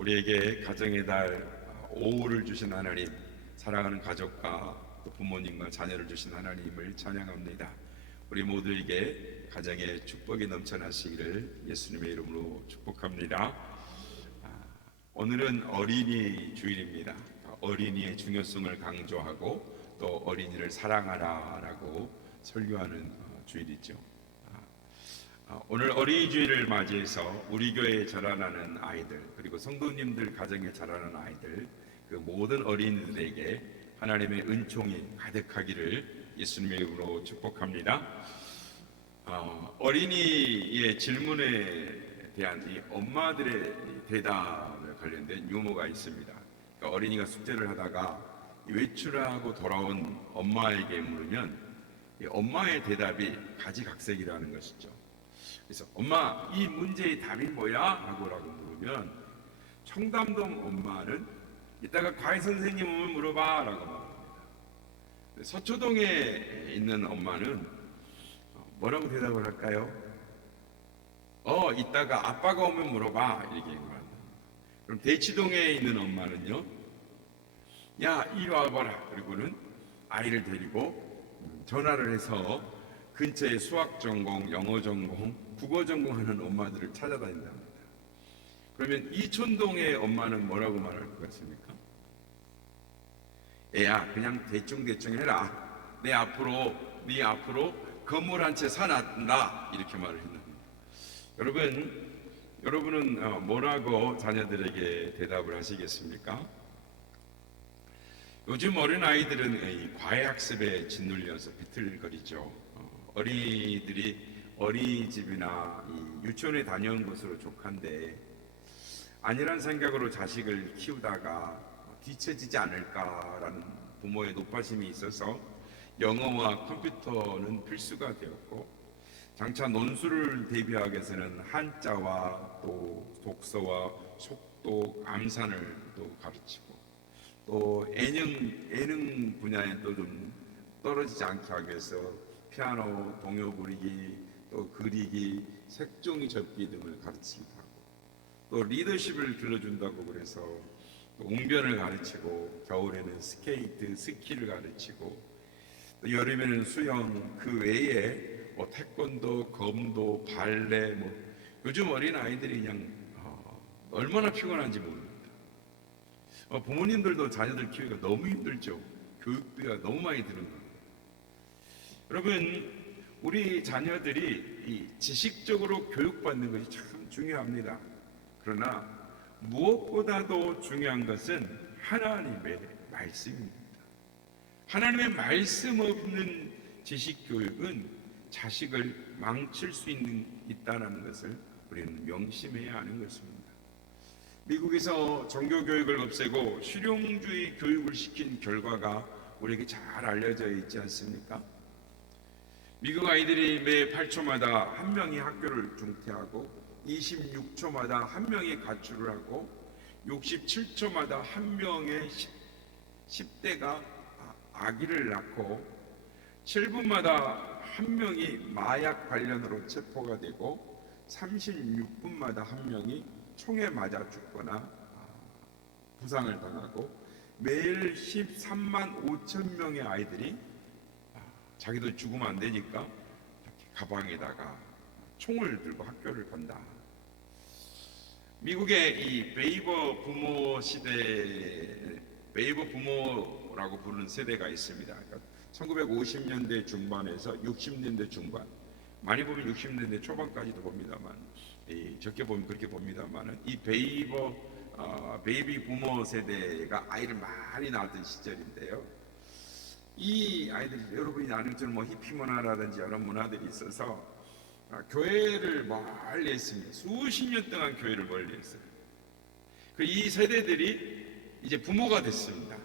우리에게 가정의 달 5호를 주신 하나님, 사랑하는 가족과 또 부모님과 자녀를 주신 하나님을 찬양합니다. 우리 모두에게 가정의 축복이 넘쳐나시기를 예수님의 이름으로 축복합니다. 오늘은 어린이 주일입니다. 어린이의 중요성을 강조하고 또 어린이를 사랑하라라고 설교하는 주일이죠. 오늘 어린이 주일을 맞이해서 우리 교회에 자라나는 아이들, 그리고 성도님들 가정에 자라는 아이들, 그 모든 어린이들에게 하나님의 은총이 가득하기를 예수님의 이름으로 축복합니다. 어린이의 질문에 대한 이 엄마들의 대답에 관련된 유머가 있습니다. 그러니까 어린이가 숙제를 하다가 외출하고 돌아온 엄마에게 물으면 이 엄마의 대답이 가지각색이라는 것이죠. 그래서 엄마, 이 문제의 답이 뭐야? 라고 물으면 청담동 엄마는 이따가 과외 선생님 오면 물어봐 라고 말합니다. 서초동에 있는 엄마는 뭐라고 대답을 할까요? 이따가 아빠가 오면 물어봐 이렇게 말합니다. 그럼 대치동에 있는 엄마는요, 야 이리 와봐라. 그리고는 아이를 데리고 전화를 해서 근처에 수학 전공, 영어 전공, 국어 전공하는 엄마들을 찾아다닌답니다. 그러면 이촌동의 엄마는 뭐라고 말할 것 같습니까? 애야, 그냥 대충 해라. 네 앞으로 건물 한 채 사놨다. 이렇게 말을 했답니다. 여러분은 뭐라고 자녀들에게 대답을 하시겠습니까? 요즘 어린아이들은 과외학습에 짓눌려서 비틀거리죠. 어린이들이 어린이집이나 유치원에 다녀온 것으로 족한데 아니란 생각으로 자식을 키우다가 뒤처지지 않을까라는 부모의 높아심이 있어서 영어와 컴퓨터는 필수가 되었고, 장차 논술을 대비하기 위해서는 한자와 또 독서와 속독, 암산을 또 가르치고, 또 예능 분야에 또 좀 떨어지지 않게 하기 위해서 피아노, 동요 부르기, 또 그리기, 색종이 접기 등을 가르치기도 하고, 또 리더십을 길러준다고 그래서 또 웅변을 가르치고, 겨울에는 스케이트, 스키를 가르치고, 또 여름에는 수영, 그 외에 태권도, 검도, 발레, 요즘 어린 아이들이 그냥 얼마나 피곤한지 모릅니다. 부모님들도 자녀들 키우기가 너무 힘들죠. 교육비가 너무 많이 드는 거예요. 여러분, 우리 자녀들이 이 지식적으로 교육받는 것이 참 중요합니다. 그러나 무엇보다도 중요한 것은 하나님의 말씀입니다. 하나님의 말씀 없는 지식 교육은 자식을 망칠 수 있다는 것을 우리는 명심해야 하는 것입니다. 미국에서 종교 교육을 없애고 실용주의 교육을 시킨 결과가 우리에게 잘 알려져 있지 않습니까? 미국 아이들이 매 8초마다 한 명이 학교를 중퇴하고, 26초마다 한 명이 가출을 하고, 67초마다 한 명의 10대가 아기를 낳고, 7분마다 한 명이 마약 관련으로 체포가 되고, 36분마다 한 명이 총에 맞아 죽거나 부상을 당하고, 매일 13만 5천 명의 아이들이 자기도 죽으면 안 되니까 가방에다가 총을 들고 학교를 간다. 미국의 이 베이버 부모라고 부르는 세대가 있습니다. 그러니까 1950년대 중반에서 60년대 중반, 많이 보면 60년대 초반까지도 봅니다만, 적게 보면 그렇게 봅니다만, 이 베이비 부모 세대가 아이를 많이 낳았던 시절인데요. 이 아이들이, 여러분이 아는 것처럼 히피 문화라든지 여러 문화들이 있어서 교회를 멀리 했습니다. 수십 년 동안 교회를 멀리 했어요. 이 세대들이 이제 부모가 됐습니다.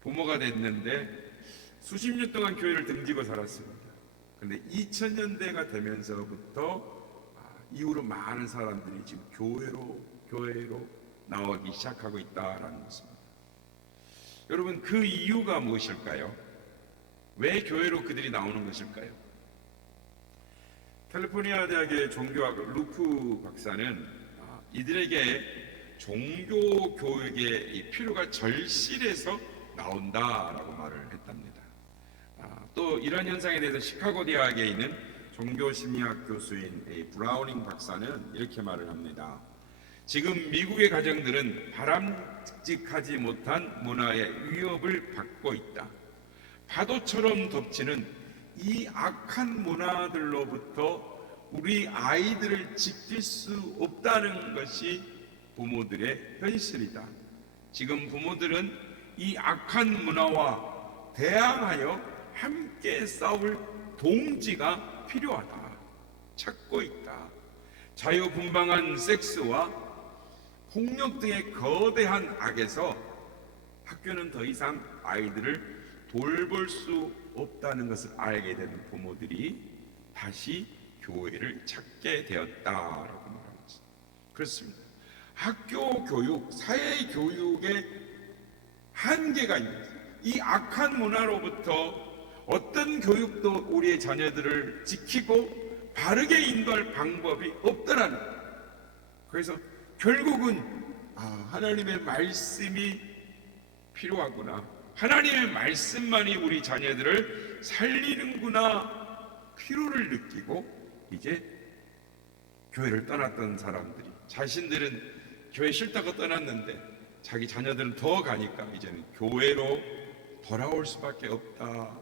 부모가 됐는데 수십 년 동안 교회를 등지고 살았습니다. 그런데 2000년대가 되면서부터 이후로 많은 사람들이 지금 교회로 나오기 시작하고 있다라는 것입니다. 여러분, 그 이유가 무엇일까요? 왜 교회로 그들이 나오는 것일까요? 캘리포니아 대학의 종교학 루프 박사는 이들에게 종교 교육의 이 필요가 절실해서 나온다라고 말을 했답니다. 또 이런 현상에 대해서 시카고 대학에 있는 종교심리학 교수인 브라우닝 박사는 이렇게 말을 합니다. 지금 미국의 가정들은 바람직하지 못한 문화의 위협을 받고 있다. 파도처럼 덮치는 이 악한 문화들로부터 우리 아이들을 지킬 수 없다는 것이 부모들의 현실이다. 지금 부모들은 이 악한 문화와 대항하여 함께 싸울 동지가 필요하다. 찾고 있다. 자유분방한 섹스와 폭력 등의 거대한 악에서 학교는 더 이상 아이들을 돌볼 수 없다는 것을 알게 되는 부모들이 다시 교회를 찾게 되었다라고 말합니다. 그렇습니다. 학교 교육, 사회 교육의 한계가 있는 이 악한 문화로부터 어떤 교육도 우리의 자녀들을 지키고 바르게 인도할 방법이 없더라는 거예요. 그래서 결국은 하나님의 말씀이 필요하구나. 하나님의 말씀만이 우리 자녀들을 살리는구나. 필요를 느끼고 이제 교회를 떠났던 사람들이 자신들은 교회 싫다고 떠났는데 자기 자녀들은 더 가니까 이제는 교회로 돌아올 수밖에 없다.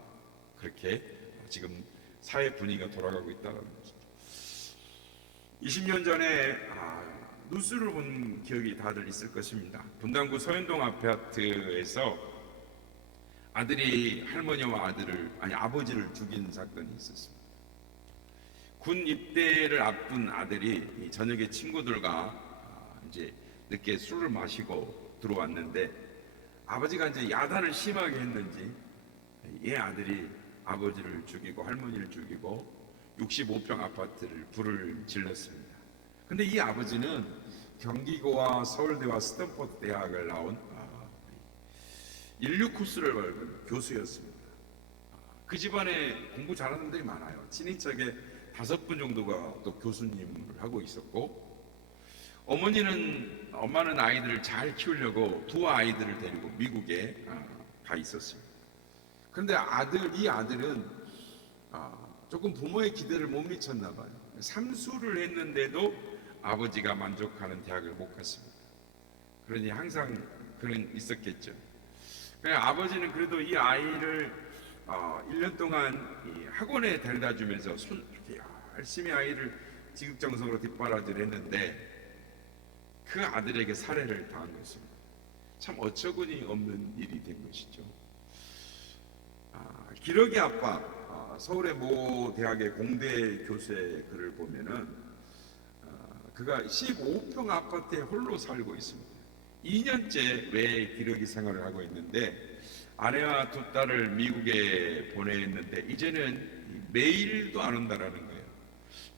그렇게 지금 사회 분위기가 돌아가고 있다는 거죠. 20년 전에 뉴스를 본 기억이 다들 있을 것입니다. 분당구 서현동 아파트에서 아들이 할머니와 아버지를 죽인 사건이 있었습니다. 군 입대를 앞둔 아들이 저녁에 친구들과 이제 늦게 술을 마시고 들어왔는데 아버지가 이제 야단을 심하게 했는지 이 아들이 아버지를 죽이고 할머니를 죽이고 65평 아파트를 불을 질렀습니다. 근데 이 아버지는 경기고와 서울대와 스탠포드 대학을 나온 인류 코스를 밟은 교수였습니다. 그 집안에 공부 잘하는 분들이 많아요. 친인척에 5분 정도가 또 교수님을 하고 있었고, 엄마는 아이들을 잘 키우려고 두 아이들을 데리고 미국에 가 있었습니다. 그런데 이 아들은 조금 부모의 기대를 못 미쳤나 봐요. 삼수를 했는데도 아버지가 만족하는 대학을 못 갔습니다. 그러니 항상 그런 있었겠죠. 아버지는 그래도 이 아이를 1년 동안 이 학원에 데려다 주면서 이렇게 열심히 아이를 지극정성으로 뒷바라지를 했는데 그 아들에게 살해를 당한 것입니다. 참 어처구니 없는 일이 된 것이죠. 기러기 아빠, 서울의 모 대학의 공대 교수의 글을 보면은 그가 15평 아파트에 홀로 살고 있습니다. 2년째 외 기러기 생활을 하고 있는데 아내와 두 딸을 미국에 보냈는데 이제는 매일도 안 온다라는 거예요.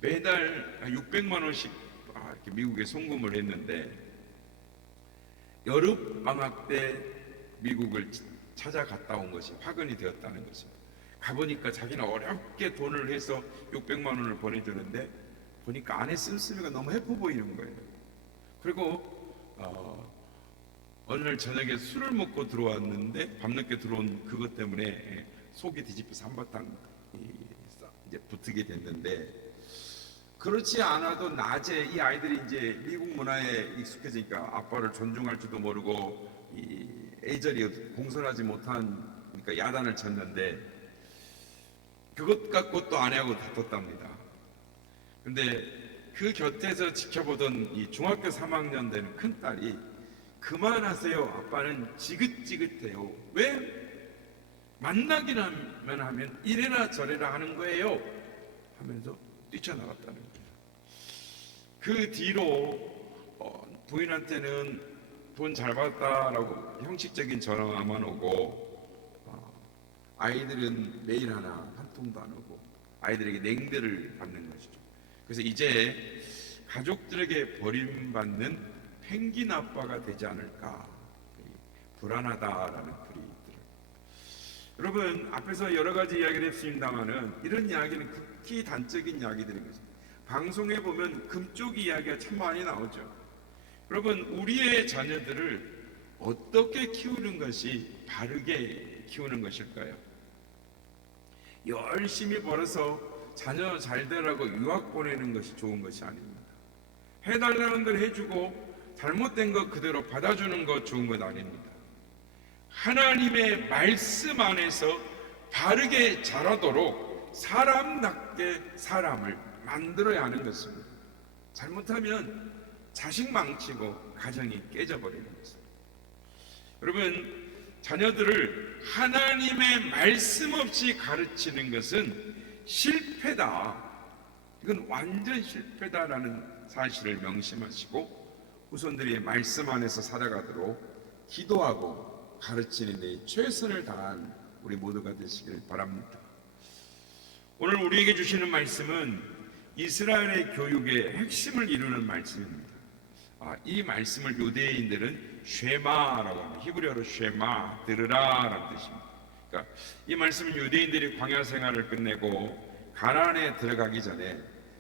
매달 600만 원씩 이렇게 미국에 송금을 했는데 여름 방학 때 미국을 찾아갔다 온 것이 화근이 되었다는 것입니다. 가보니까 자기는 어렵게 돈을 해서 600만 원을 보내주는데 보니까 안에 씀씀이가 너무 해퍼 보이는 거예요. 그리고 어느 날 저녁에 술을 먹고 들어왔는데 밤늦게 들어온 그것 때문에 속이 뒤집혀서 한바탕 이제 붙게 됐는데, 그렇지 않아도 낮에 이 아이들이 이제 미국 문화에 익숙해지니까 아빠를 존중할 줄도 모르고 애절히 공손하지 못한 그러니까 야단을 쳤는데 그것 갖고 또 아내하고 다퉜답니다. 근데 그 곁에서 지켜보던 이 중학교 3학년 되는 큰딸이 그만하세요. 아빠는 지긋지긋해요. 왜? 만나기만 하면 이래라 저래라 하는 거예요. 하면서 뛰쳐나갔다는 거예요. 그 뒤로 부인한테는 돈 잘 받았다라고 형식적인 전화만 오고 아이들은 매일 한 통도 안 오고 아이들에게 냉대를 받는 것이죠. 그래서 이제 가족들에게 버림받는 펭귄 아빠가 되지 않을까 불안하다라는 글이 있더라고요. 여러분, 앞에서 여러 가지 이야기를 했습니다만은 이런 이야기는 극히 단적인 이야기들인 것입니다. 방송에 보면 금쪽 이야기가 참 많이 나오죠. 여러분, 우리의 자녀들을 어떻게 키우는 것이 바르게 키우는 것일까요? 열심히 벌어서 자녀 잘 되라고 유학 보내는 것이 좋은 것이 아닙니다. 해달라는 대로 해주고 잘못된 것 그대로 받아주는 것 좋은 것 아닙니다. 하나님의 말씀 안에서 바르게 자라도록 사람답게 사람을 만들어야 하는 것입니다. 잘못하면 자식 망치고 가정이 깨져버리는 것입니다. 여러분, 자녀들을 하나님의 말씀 없이 가르치는 것은 실패다. 이건 완전 실패다라는 사실을 명심하시고 후손들이 말씀 안에서 살아가도록 기도하고 가르치는 데 최선을 다한 우리 모두가 되시길 바랍니다. 오늘 우리에게 주시는 말씀은 이스라엘의 교육의 핵심을 이루는 말씀입니다. 이 말씀을 유대인들은 쉐마라고 합니다. 히브리어로 쉐마, 들으라라는 뜻입니다. 그러니까 이 말씀은 유대인들이 광야 생활을 끝내고 가나안에 들어가기 전에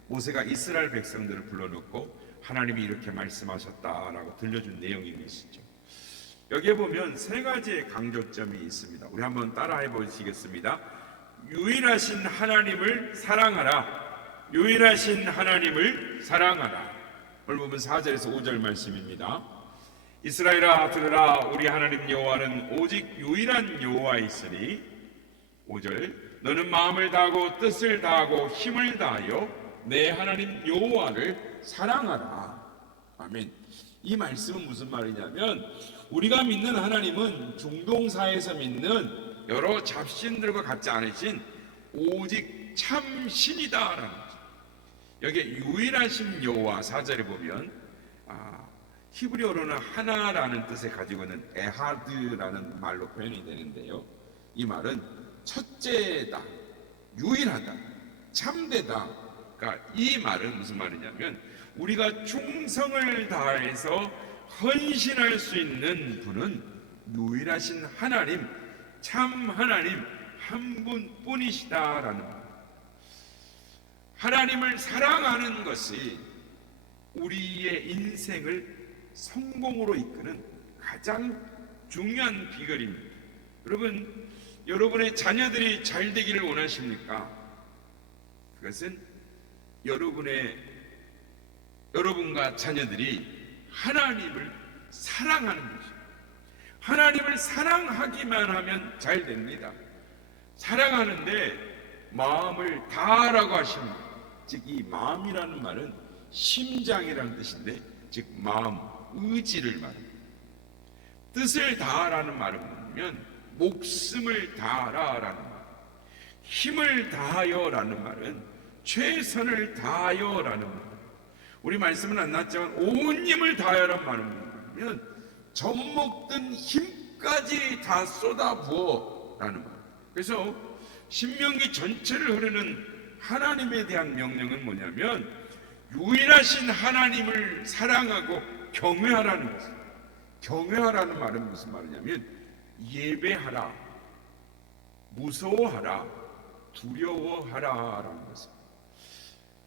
모세가 이스라엘 백성들을 불러놓고 하나님이 이렇게 말씀하셨다라고 들려준 내용인 것이죠. 여기에 보면 세 가지의 강조점이 있습니다. 우리 한번 따라해 보시겠습니다. 유일하신 하나님을 사랑하라. 유일하신 하나님을 사랑하라. 오늘 보면 4절에서 5절 말씀입니다. 이스라엘아 들으라. 우리 하나님 여호와는 오직 유일한 여호와이시니 5절 너는 마음을 다하고 뜻을 다하고 힘을 다하여 내 하나님 여호와를 사랑하라. 아멘. 이 말씀은 무슨 말이냐면 우리가 믿는 하나님은 중동사에서 믿는 여러 잡신들과 같지 않으신 오직 참 신이다라는 거죠. 여기에 유일하신 여호와 4절에 보면 히브리어로는 하나라는 뜻을 가지고 있는 에하드라는 말로 표현이 되는데요. 이 말은 첫째다, 유일하다, 참되다. 그러니까 이 말은 무슨 말이냐면 우리가 충성을 다해서 헌신할 수 있는 분은 유일하신 하나님, 참 하나님 한 분뿐이시다라는 말. 하나님을 사랑하는 것이 우리의 인생을 성공으로 이끄는 가장 중요한 비결입니다. 여러분, 여러분의 자녀들이 잘 되기를 원하십니까? 그것은 여러분과 자녀들이 하나님을 사랑하는 것입니다. 하나님을 사랑하기만 하면 잘 됩니다. 사랑하는데 마음을 다하라고 하십니다. 즉 이 마음이라는 말은 심장이라는 뜻인데 즉 마음, 의지를 말합니다. 뜻을 다하라는 말은 뭐냐면 목숨을 다하라라는 말. 힘을 다하여라는 말은 최선을 다하여라는 말. 우리 말씀은 안 났지만 온 힘을 다하여라는 말은 뭐냐면 젖먹든 힘까지 다 쏟아부어라는 말. 그래서 신명기 전체를 흐르는 하나님에 대한 명령은 뭐냐면 유일하신 하나님을 사랑하고 경외하라는 것입니다. 경외하라는 말은 무슨 말이냐면 예배하라, 무서워하라, 두려워하라라는 것입니다.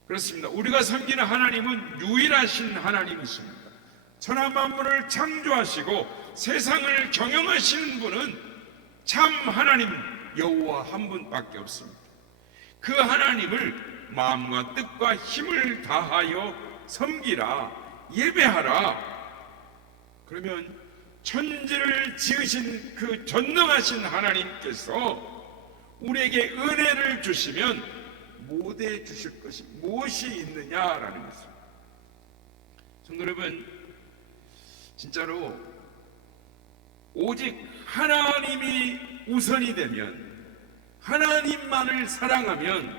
그렇습니다. 우리가 섬기는 하나님은 유일하신 하나님이십니다. 천하 만물을 창조하시고 세상을 경영하시는 분은 참 하나님 여호와 한 분밖에 없습니다. 그 하나님을 마음과 뜻과 힘을 다하여 섬기라, 예배하라. 그러면 천지를 지으신 그 전능하신 하나님께서 우리에게 은혜를 주시면 못해 주실 것이 무엇이 있느냐라는 것입니다. 성도 여러분, 진짜로 오직 하나님이 우선이 되면, 하나님만을 사랑하면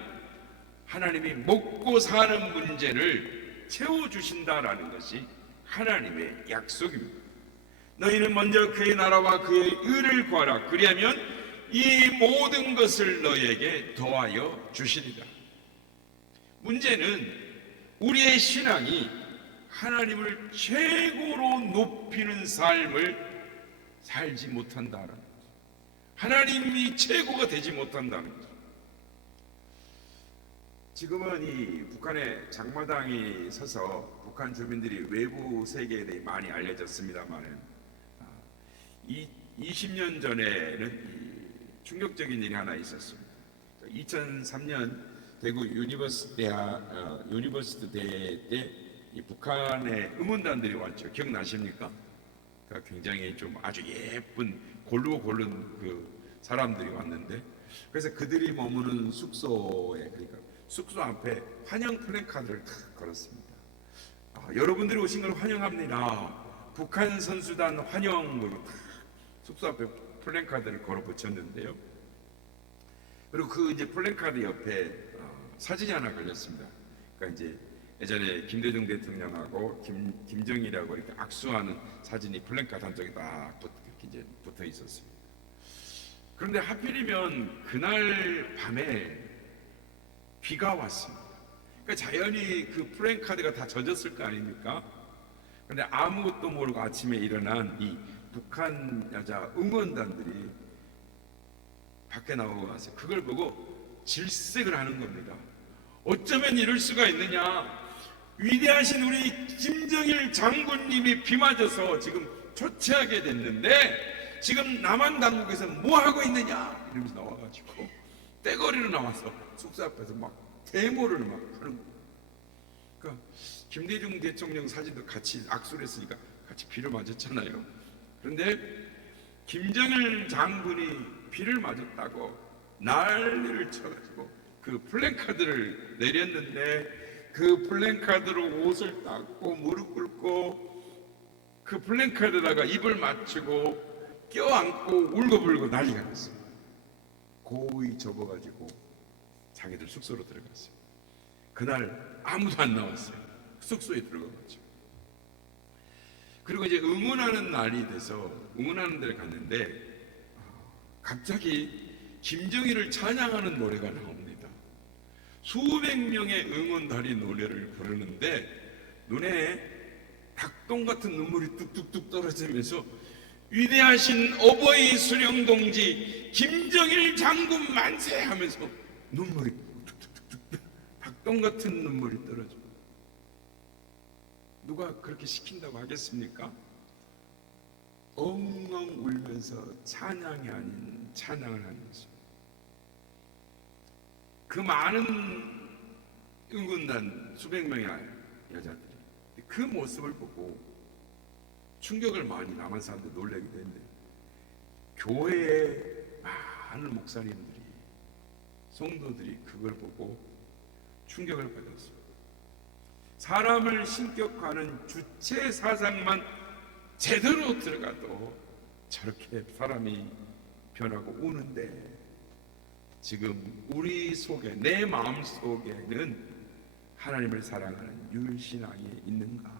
하나님이 먹고 사는 문제를 채워주신다라는 것이 하나님의 약속입니다. 너희는 먼저 그의 나라와 그의 의를 구하라. 그리하면 이 모든 것을 너희에게 더하여 주시리라. 문제는 우리의 신앙이 하나님을 최고로 높이는 삶을 살지 못한다는 거죠. 하나님이 최고가 되지 못한다는 거죠. 지금은 이 북한의 장마당이 서서 북한 주민들이 외부 세계에 대해 많이 알려졌습니다만은 이 20년 전에는 충격적인 일이 하나 있었습니다. 2003년 대구 유니버시티 대회 때 이 북한의 응원단들이 왔죠. 기억나십니까? 그러니까 굉장히 좀 아주 예쁜 골로 고른 그 사람들이 왔는데, 그래서 그들이 머무는 숙소에, 그러니까 숙소 앞에 환영 플래카드를 탁 걸었습니다. 여러분들이 오신 걸 환영합니다. 북한 선수단 환영으로 탁 숙소 앞에 플래카드를 걸어 붙였는데요. 그리고 그 이제 플래카드 옆에 사진이 하나 걸렸습니다. 그러니까 이제 예전에 김대중 대통령하고 김정일하고 이렇게 악수하는 사진이 플래카드 한쪽에 딱 이렇게 붙어 있었습니다. 그런데 하필이면 그날 밤에 비가 왔습니다. 그러니까 자연히 그 플래카드가 다 젖었을 거 아닙니까? 그런데 아무것도 모르고 아침에 일어난 이 북한 여자 응원단들이 밖에 나오고 와서 그걸 보고 질색을 하는 겁니다. 어쩌면 이럴 수가 있느냐? 위대하신 우리 김정일 장군님이 비 맞아서 지금 초췌하게 됐는데 지금 남한 당국에서 뭐 하고 있느냐? 이러면서 나와가지고 떼거리로 나와서 숙소 앞에서 막 데모를 막 하는 거예요. 그러니까 김대중 대통령 사진도 같이 악수를 했으니까 같이 비를 맞았잖아요. 그런데 김정일 장군이 비를 맞았다고 난리를 쳐가지고 그 플래카드를 내렸는데, 그 플래카드로 옷을 닦고 무릎 꿇고 그 플래카드에다가 입을 맞추고 껴안고 울고불고 난리가 났습니다. 고이 접어가지고 자기들 숙소로 들어갔어요. 그날 아무도 안 나왔어요. 숙소에 들어가가지고. 그리고 이제 응원하는 날이 돼서 응원하는 데를 갔는데 갑자기 김정일을 찬양하는 노래가 나옵니다. 수백 명의 응원단이 노래를 부르는데 눈에 닭똥 같은 눈물이 뚝뚝뚝 떨어지면서 위대하신 어버이 수령동지 김정일 장군 만세 하면서 눈물이 뚝뚝뚝뚝 닭똥 같은 눈물이 떨어져. 누가 그렇게 시킨다고 하겠습니까? 엉엉 울면서 찬양이 아닌 찬양을 하면서 그 많은 응원단 수백 명의 여자들이 그 모습을 보고 충격을 많이 남한 사람들 놀라기도 했는데, 교회의 많은 목사님들이 성도들이 그걸 보고 충격을 받았어요. 사람을 신격화하는 주체 사상만 제대로 들어가도 저렇게 사람이 변하고 우는데, 지금 우리 속에, 내 마음 속에는 하나님을 사랑하는 유일신앙이 있는가?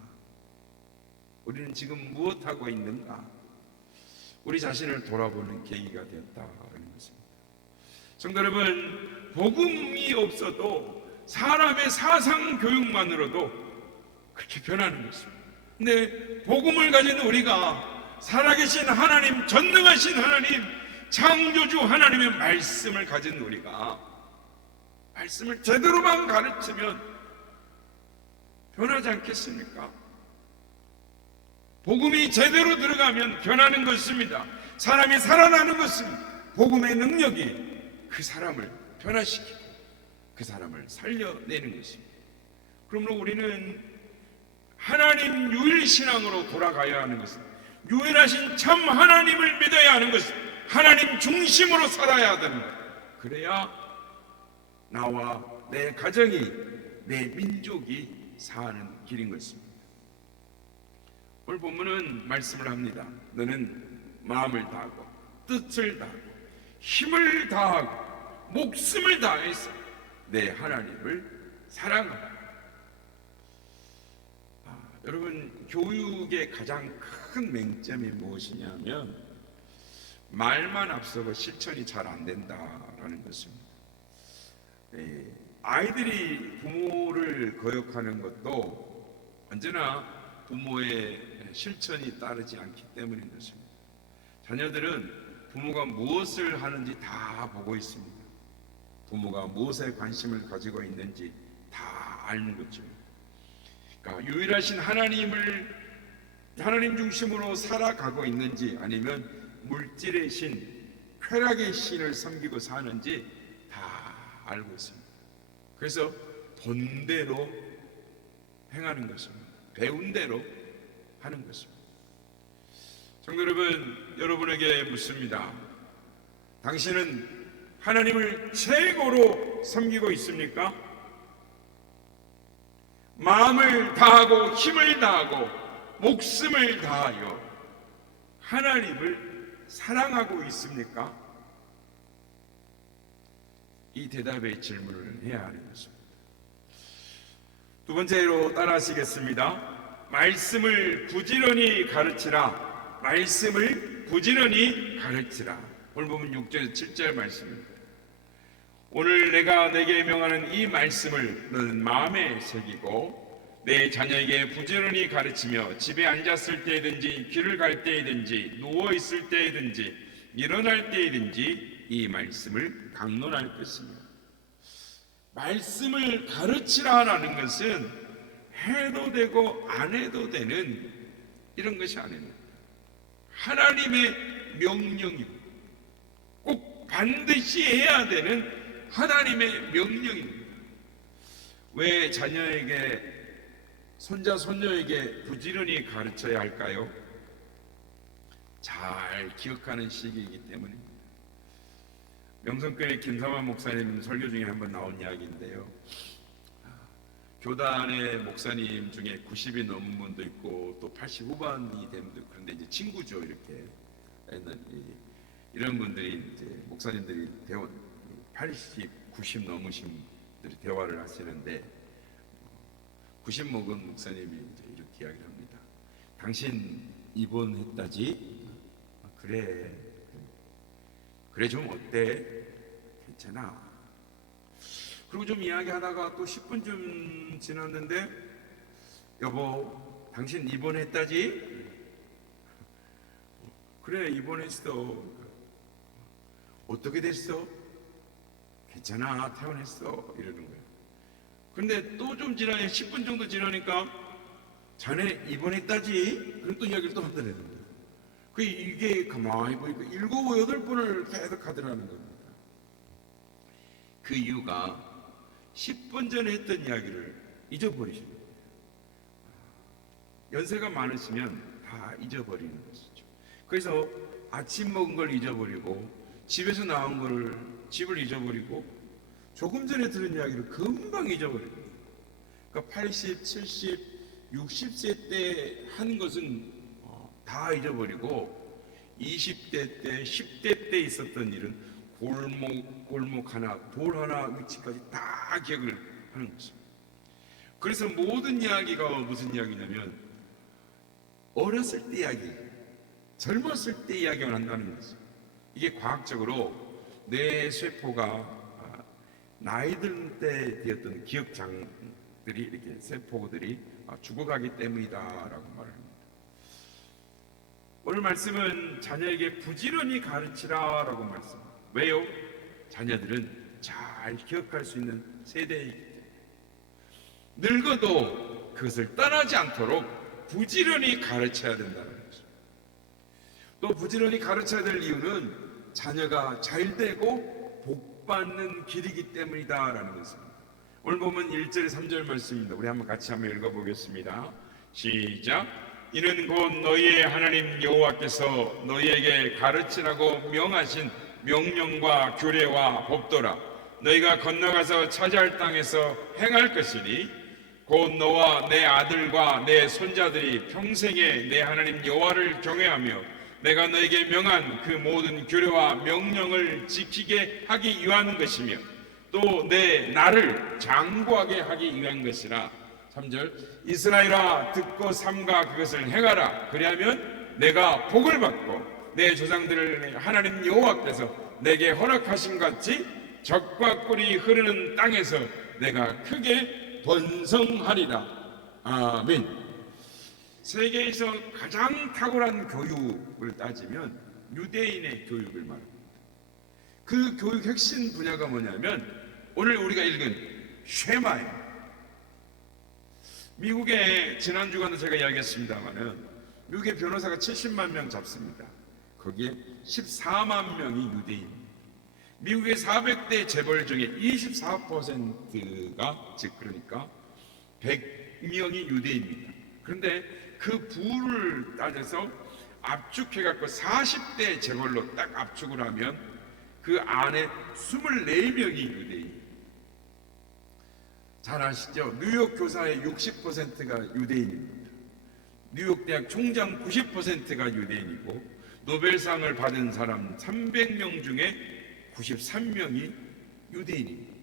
우리는 지금 무엇하고 있는가? 우리 자신을 돌아보는 계기가 되었다는 것입니다. 성도 여러분, 복음이 없어도 사람의 사상 교육만으로도 그렇게 변하는 것입니다. 근데 복음을 가진 우리가 살아계신 하나님, 전능하신 하나님, 창조주 하나님의 말씀을 가진 우리가 말씀을 제대로만 가르치면 변하지 않겠습니까? 복음이 제대로 들어가면 변하는 것입니다. 사람이 살아나는 것은 복음의 능력이 그 사람을 변화시키고 그 사람을 살려내는 것입니다. 그러므로 우리는 하나님 유일신앙으로 돌아가야 하는 것입니다. 유일하신 참 하나님을 믿어야 하는 것입니다. 하나님 중심으로 살아야 됩니다. 그래야 나와 내 가정이, 내 민족이 사는 길인 것입니다. 오늘 본문은 말씀을 합니다. 너는 마음을 다하고 뜻을 다하고 힘을 다하고 목숨을 다해서 내 하나님을 사랑하라. 여러분, 교육의 가장 큰 맹점이 무엇이냐면 말만 앞서고 실천이 잘 안 된다라는 것입니다. 아이들이 부모를 거역하는 것도 언제나 부모의 실천이 따르지 않기 때문인 것입니다. 자녀들은 부모가 무엇을 하는지 다 보고 있습니다. 부모가 무엇에 관심을 가지고 있는지 다 아는 거죠. 그러니까 유일하신 하나님 중심으로 살아가고 있는지, 아니면 물질의 신, 쾌락의 신을 섬기고 사는지 다 알고 있습니다. 그래서 본대로 행하는 것입니다. 배운 대로 하는 것입니다. 성도 여러분, 여러분에게 묻습니다. 당신은 하나님을 최고로 섬기고 있습니까? 마음을 다하고 힘을 다하고 목숨을 다하여 하나님을 사랑하고 있습니까? 이 대답의 질문을 해야 하는 것입니다. 두 번째로 따라하시겠습니다. 말씀을 부지런히 가르치라. 말씀을 부지런히 가르치라. 오늘 보면 6절 7절 말씀입니다. 오늘 내가 내게 명하는 이 말씀을 너는 마음에 새기고 내 자녀에게 부지런히 가르치며 집에 앉았을 때든지 길을 갈 때든지 누워 있을 때든지 일어날 때든지 이 말씀을 강론할 것이며. 말씀을 가르치라라는 것은 해도 되고 안 해도 되는 이런 것이 아닙니다. 하나님의 명령입니다. 꼭 반드시 해야 되는 하나님의 명령입니다. 왜 자녀에게, 손자 손녀에게 부지런히 가르쳐야 할까요? 잘 기억하는 시기이기 때문입니다. 명성교회 김삼환 목사님 설교 중에 한번 나온 이야기인데요, 교단의 목사님 중에 90이 넘은 분도 있고 또 80 후반이 된 분도 있고, 그런데 이제 친구죠. 이렇게 이런 분들이 이제 목사님들이 80, 90 넘으신 분들이 대화를 하시는데, 90 먹은 목사님이 이제 이렇게 이야기를 합니다. 당신 입원했다지? 그래 좀 어때? 괜찮아. 그리고 좀 이야기하다가 또 10분쯤 지났는데, 여보 당신 입원했다지? 그래 입원했어. 어떻게 됐어? 괜찮아 퇴원했어. 이러는 거예요. 그런데 또 좀 지나니 10분 정도 지나니까 자네 입원했다지? 그럼 또 이야기를 또 한다는 거예요. 이게 가만히 보니까 7, 8번을 계속 하더라는 겁니다. 그 이유가 10분 전에 했던 이야기를 잊어버리시는 거예요. 연세가 많으시면 다 잊어버리는 것이죠. 그래서 아침 먹은 걸 잊어버리고, 집에서 나온 거를 집을 잊어버리고, 조금 전에 들은 이야기를 금방 잊어버립니다. 그러니까 80, 70, 60세 때 한 것은 다 잊어버리고 20대 때, 10대 때 있었던 일은 골목 하나, 돌 하나 위치까지 다 기억을 하는 것입니다. 그래서 모든 이야기가 무슨 이야기냐면 어렸을 때 이야기, 젊었을 때 이야기만 한다는 것입니다. 이게 과학적으로 뇌 세포가 나이 들 때 되었던 기억장들이, 이렇게 세포들이 죽어가기 때문이다라고 말합니다. 오늘 말씀은 자녀에게 부지런히 가르치라라고 말씀합니다. 왜요? 자녀들은 잘 기억할 수 있는 세대이기 때문에 늙어도 그것을 떠나지 않도록 부지런히 가르쳐야 된다는 것입니다. 또 부지런히 가르쳐야 될 이유는 자녀가 잘 되고 복받는 길이기 때문이다라는 것입니다. 오늘 보면 1절 3절 말씀입니다. 우리 같이 한번 읽어보겠습니다. 시작. 이는 곧 너희의 하나님 여호와께서 너희에게 가르치라고 명하신 명령과 규례와 법도라. 너희가 건너가서 차지할 땅에서 행할 것이니 곧 너와 내 아들과 내 손자들이 평생에 내 하나님 여호와를 경외하며 내가 너에게 명한 그 모든 규례와 명령을 지키게 하기 위한 것이며 또 내 나를 장구하게 하기 위한 것이라. 3절. 이스라엘아 듣고 삼가 그것을 행하라. 그리하면 내가 복을 받고 내 조상들을 하나님 여호와께서 내게 허락하신 같이 젖과 꿀이 흐르는 땅에서 내가 크게 번성하리라. 아멘. 세계에서 가장 탁월한 교육을 따지면 유대인의 교육을 말합니다. 그 교육 핵심 분야가 뭐냐면 오늘 우리가 읽은 쉐마예요. 미국에 지난 주간도 제가 이야기했습니다마는 미국의 변호사가 70만 명 잡습니다. 거기에 14만 명이 유대인입니다. 미국의 400대 재벌 중에 24%가 즉 그러니까 100명이 유대인입니다. 그런데 그 부를 따져서 압축해갖고 40대 재벌로 딱 압축을 하면 그 안에 24명이 유대인. 잘 아시죠? 뉴욕 교사의 60%가 유대인입니다. 뉴욕 대학 총장 90%가 유대인이고 노벨상을 받은 사람 300명 중에 93명이 유대인입니다.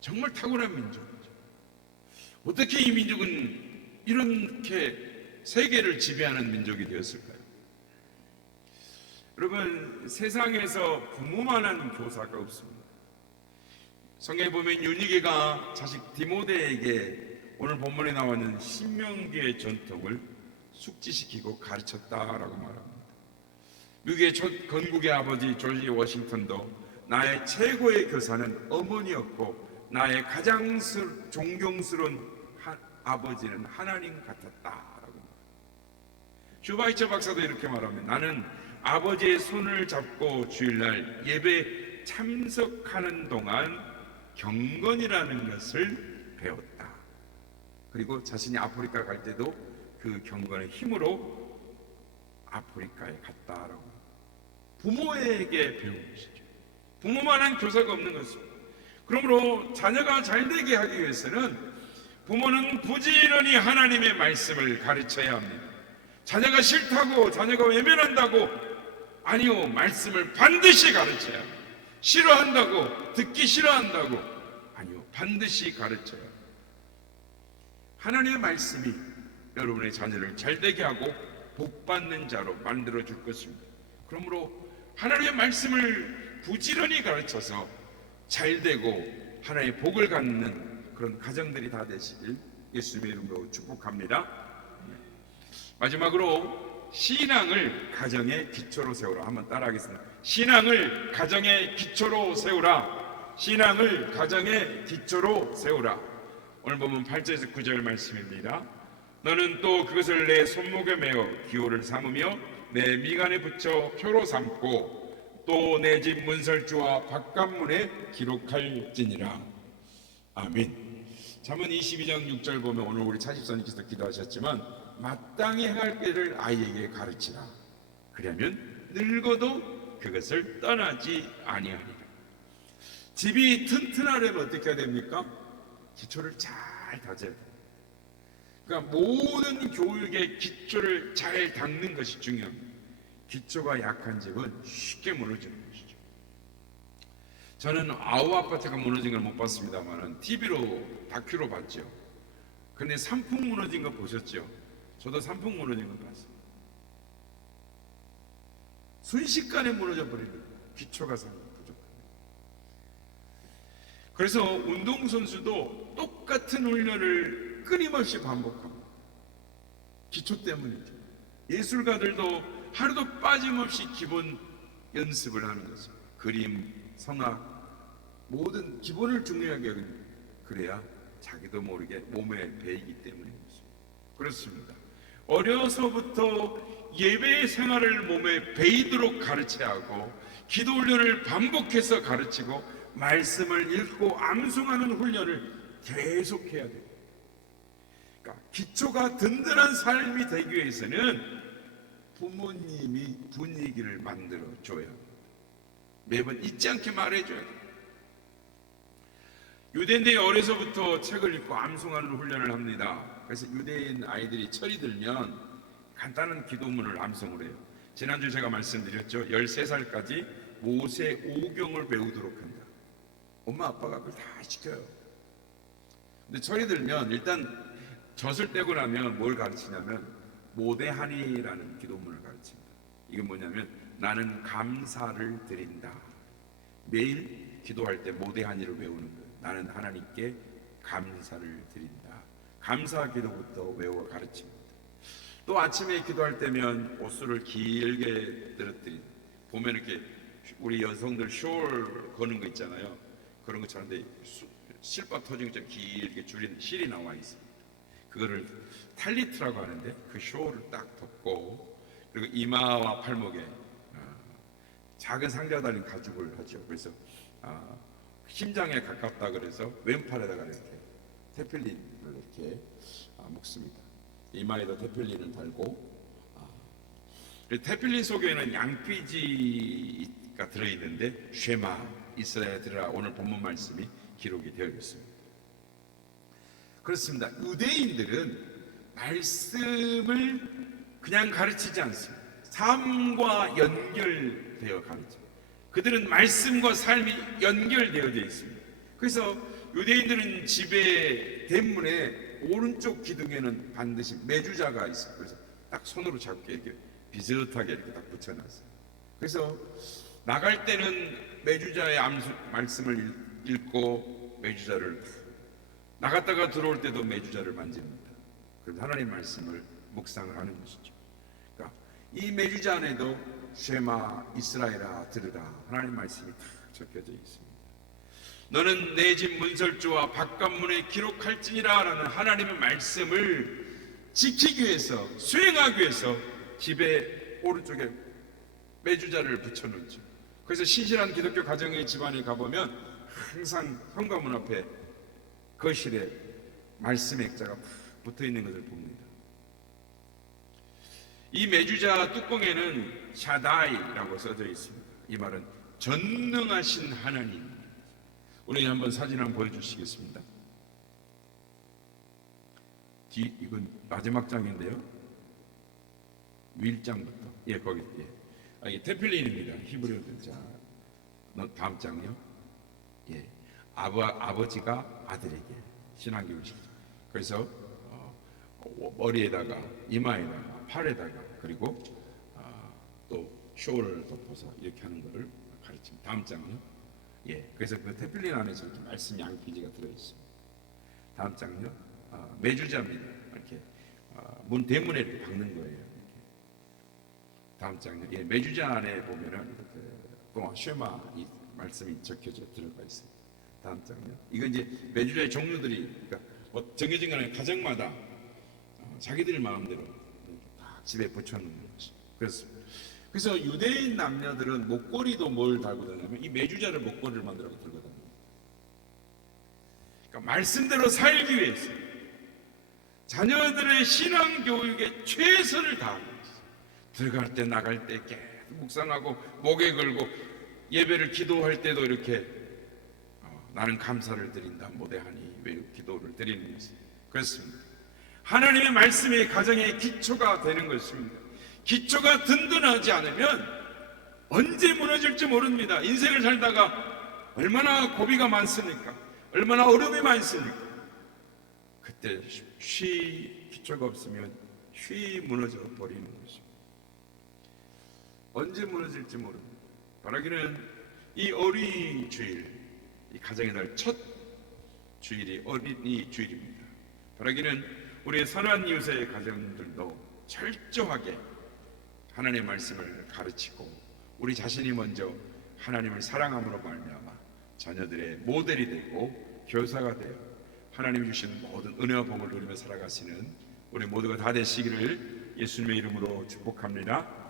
정말 탁월한 민족이죠. 어떻게 이 민족은 이렇게 세계를 지배하는 민족이 되었을까요? 여러분, 세상에서 부모만한 교사가 없습니다. 성경에 보면 윤희계가 자식 디모데에게 오늘 본문에 나와 있는 신명기의 전통을 숙지시키고 가르쳤다라고 말합니다. 미국의 건국의 아버지 조지 워싱턴도 나의 최고의 교사는 어머니였고 나의 가장 존경스러운 아버지는 하나님 같았다라고 말합니다. 슈바이처 박사도 이렇게 말합니다. 나는 아버지의 손을 잡고 주일날 예배 참석하는 동안 경건이라는 것을 배웠다. 그리고 자신이 아프리카 갈 때도 그 경건의 힘으로 아프리카에 갔다라고 부모에게 배운 것이죠. 부모만한 교사가 없는 것입니다. 그러므로 자녀가 잘되게 하기 위해서는 부모는 부지런히 하나님의 말씀을 가르쳐야 합니다. 자녀가 싫다고, 자녀가 외면한다고, 아니요, 말씀을 반드시 가르쳐야 합니다. 싫어한다고, 듣기 싫어한다고, 아니요, 반드시 가르쳐야 합니다. 하나님의 말씀이 여러분의 자녀를 잘되게 하고 복받는 자로 만들어 줄 것입니다. 그러므로 하나님의 말씀을 부지런히 가르쳐서 잘되고 하나님의 복을 갖는 그런 가정들이 다 되시길 예수님의 이름으로 축복합니다. 마지막으로 신앙을 가정의 기초로 세우라. 한번 따라하겠습니다. 신앙을 가정의 기초로 세우라. 신앙을 가정의 기초로 세우라. 오늘 보면 8절에서 9절 말씀입니다. 너는 또 그것을 내 손목에 메어 기호를 삼으며 내 미간에 붙여 표로 삼고 또 내 집 문설주와 바깥문에 기록할지니라. 아멘. 잠언 22장 6절 보면 오늘 우리 차집사님께서 기도하셨지만 마땅히 행할 길을 아이에게 가르치라. 그러면 늙어도 그것을 떠나지 아니하리라. 집이 튼튼하려면 어떻게 해야 됩니까? 기초를 잘 다져야 돼요. 그러니까 모든 교육의 기초를 잘 닦는 것이 중요합니다. 기초가 약한 집은 쉽게 무너지는 것이죠. 저는 아우 아파트가 무너진 걸 못 봤습니다만 TV로 다큐로 봤죠. 그런데 산풍 무너진 거 보셨죠? 저도 산풍 무너진 거 봤습니다. 순식간에 무너져 버리는 기초가 부족합니다. 그래서 운동선수도 똑같은 훈련을 끊임없이 반복합니다. 기초 때문이죠. 예술가들도 하루도 빠짐없이 기본 연습을 하는 것입니다. 그림, 성악, 모든 기본을 중요하게 여깁니다. 그래야 자기도 모르게 몸에 배이기 때문입니다. 그렇습니다. 어려서부터 예배 생활을 몸에 배이도록 가르쳐야 하고 기도 훈련을 반복해서 가르치고 말씀을 읽고 암송하는 훈련을 계속해야 돼요. 그러니까 기초가 든든한 삶이 되기 위해서는 부모님이 분위기를 만들어 줘야 합니다. 매번 잊지 않게 말해줘야 돼요. 유대인들이 어려서부터 책을 읽고 암송하는 훈련을 합니다. 그래서 유대인 아이들이 철이 들면 간단한 기도문을 암송을 해요. 지난주 제가 말씀드렸죠. 13살까지 모세 오경을 배우도록 한다. 엄마 아빠가 그걸 다 시켜요. 근데 철이 들면 일단 젖을 떼고 나면 뭘 가르치냐면 모대하니라는 기도문을 가르칩니다. 이게 뭐냐면 나는 감사를 드린다. 매일 기도할 때 모대하니를 외우는 거예요. 나는 하나님께 감사를 드린다. 감사 기도부터 외워 가르칩니다. 또 아침에 기도할 때면 옷을 길게 떨어뜨린 보면 이렇게 우리 여성들 숄 거는 거 있잖아요. 그런 것처럼 실밥 터진 것처럼 길게 줄인 실이 나와 있습니다. 그거를 탈리트라고 하는데 그 쇼를 딱 덮고 그리고 이마와 팔목에 작은 상자 달린 가죽을 하죠. 그래서 심장에 가깝다 그래서 왼팔에다가 이렇게 테필린을 이렇게 묶습니다. 이마에다 테필린을 달고 테필린 속에는 양피지가 들어있는데 쉐마 이스라엘 들으라 오늘 본문 말씀이 기록이 되어 있습니다. 그렇습니다. 유대인들은 말씀을 그냥 가르치지 않습니다. 삶과 연결되어 가르쳐요. 그들은 말씀과 삶이 연결되어져 있습니다. 그래서 유대인들은 집의 대문에 오른쪽 기둥에는 반드시 매주자가 있어요. 그래서 딱 손으로 잡게 이렇게 비슷하게 이렇게 딱 붙여놨어요. 그래서 나갈 때는 매주자의 말씀을 읽고 매주자를 나갔다가 들어올 때도 매주자를 만집니다. 그래서 하나님 말씀을 묵상을 하는 것이죠. 그러니까 이 매주자 안에도 쉐마 이스라엘아 들으라 하나님 말씀이 다 적혀져 있습니다. 너는 내 집 문설주와 바깥문에 기록할지니라 라는 하나님의 말씀을 지키기 위해서 수행하기 위해서 집에 오른쪽에 매주자를 붙여놓죠. 그래서 신실한 기독교 가정의 집안에 가보면 항상 현관문 앞에 거실에 말씀 액자가 붙어 있는 것을 봅니다. 이 매주자 뚜껑에는 샤다이라고 써져 있습니다. 이 말은 전능하신 하나님. 우리 한번 사진 한번 보여주시겠습니다. 이건 마지막 장인데요. 윌장부터 거기 이게 테필린입니다. 히브리어 글자. 다음 장요. 아버지가 아들에게 신앙교육이죠. 그래서 머리에다가 이마에다가 팔에다가 그리고 또 쇼를 덮어서 이렇게 하는 것을 가르칩니다. 다음 장은요. 그래서 그 테필린 안에서 이렇게 말씀 양피지가 들어있습니다. 다음 장은요. 매주자입니다. 이렇게 문 대문에 이렇게 박는 거예요. 이렇게. 다음 장은요. 매주자 안에 보면은 또 쉐마 이 말씀이 적혀져 들어가 있습니다. 다음 장은요. 이건 이제 매주자의 종류들이 그러니까 정해진 거는 가정마다 자기들 마음대로 집에 붙여놓는 거죠. 그래서 유대인 남녀들은 목걸이도 뭘 달고 다니냐면 이 매주자를 목걸이를 만들어 들고 다닙니다. 그러니까 말씀대로 살기 위해서 자녀들의 신앙 교육에 최선을 다하는 거죠. 들어갈 때 나갈 때 계속 묵상하고 목에 걸고 예배를 기도할 때도 이렇게 나는 감사를 드린다 모대하니 왜 기도를 드리는 것입니다. 그렇습니다. 하나님의 말씀이 가정의 기초가 되는 것입니다. 기초가 든든하지 않으면 언제 무너질지 모릅니다. 인생을 살다가 얼마나 고비가 많습니까? 얼마나 어려움이 많습니까? 그때 기초가 없으면 무너져 버리는 것입니다. 언제 무너질지 모릅니다. 바라기는 이 어린이 주일, 이 가정의 날 첫 주일이 어린이 주일입니다. 바라기는 우리의 선한 이웃의 가정들도 철저하게 하나님의 말씀을 가르치고 우리 자신이 먼저 하나님을 사랑함으로 말미암아 자녀들의 모델이 되고 교사가 되어 하나님이 주신 모든 은혜와 복을 누리며 살아가시는 우리 모두가 다 되시기를 예수님의 이름으로 축복합니다.